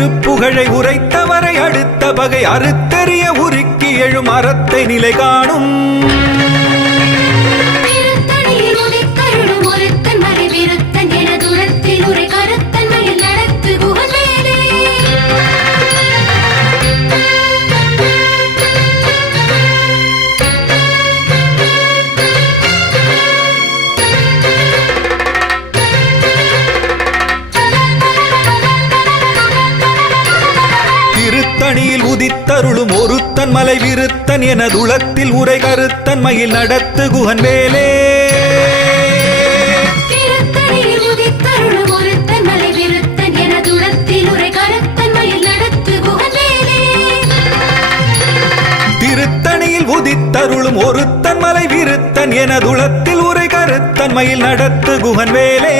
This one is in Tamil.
திருப்புகழை உரைத்தவரை அடுத்த பகை அறுத்தெறிய உருக்கி எழும் அறத்தை நிலை காணும். திருத்தணியில் உதித்தருளும் ஒருத்தன் மலை விருத்தன் எனதுளத்தில் உரை கருத்தன் மயில் நடத்து குகன் வேலே. திருத்தணியில் உதித்தருளும் ஒருத்தன் மலை விருத்தன் எனதுளத்தில் உரை கருத்தன் மயில் நடத்து குகன் வேலே. திருத்தணியில் உதித்தருளும் ஒருத்தன் மலை விருத்தன் எனதுளத்தில் உரை கருத்தன் மயில் நடத்து குகன் வேலே.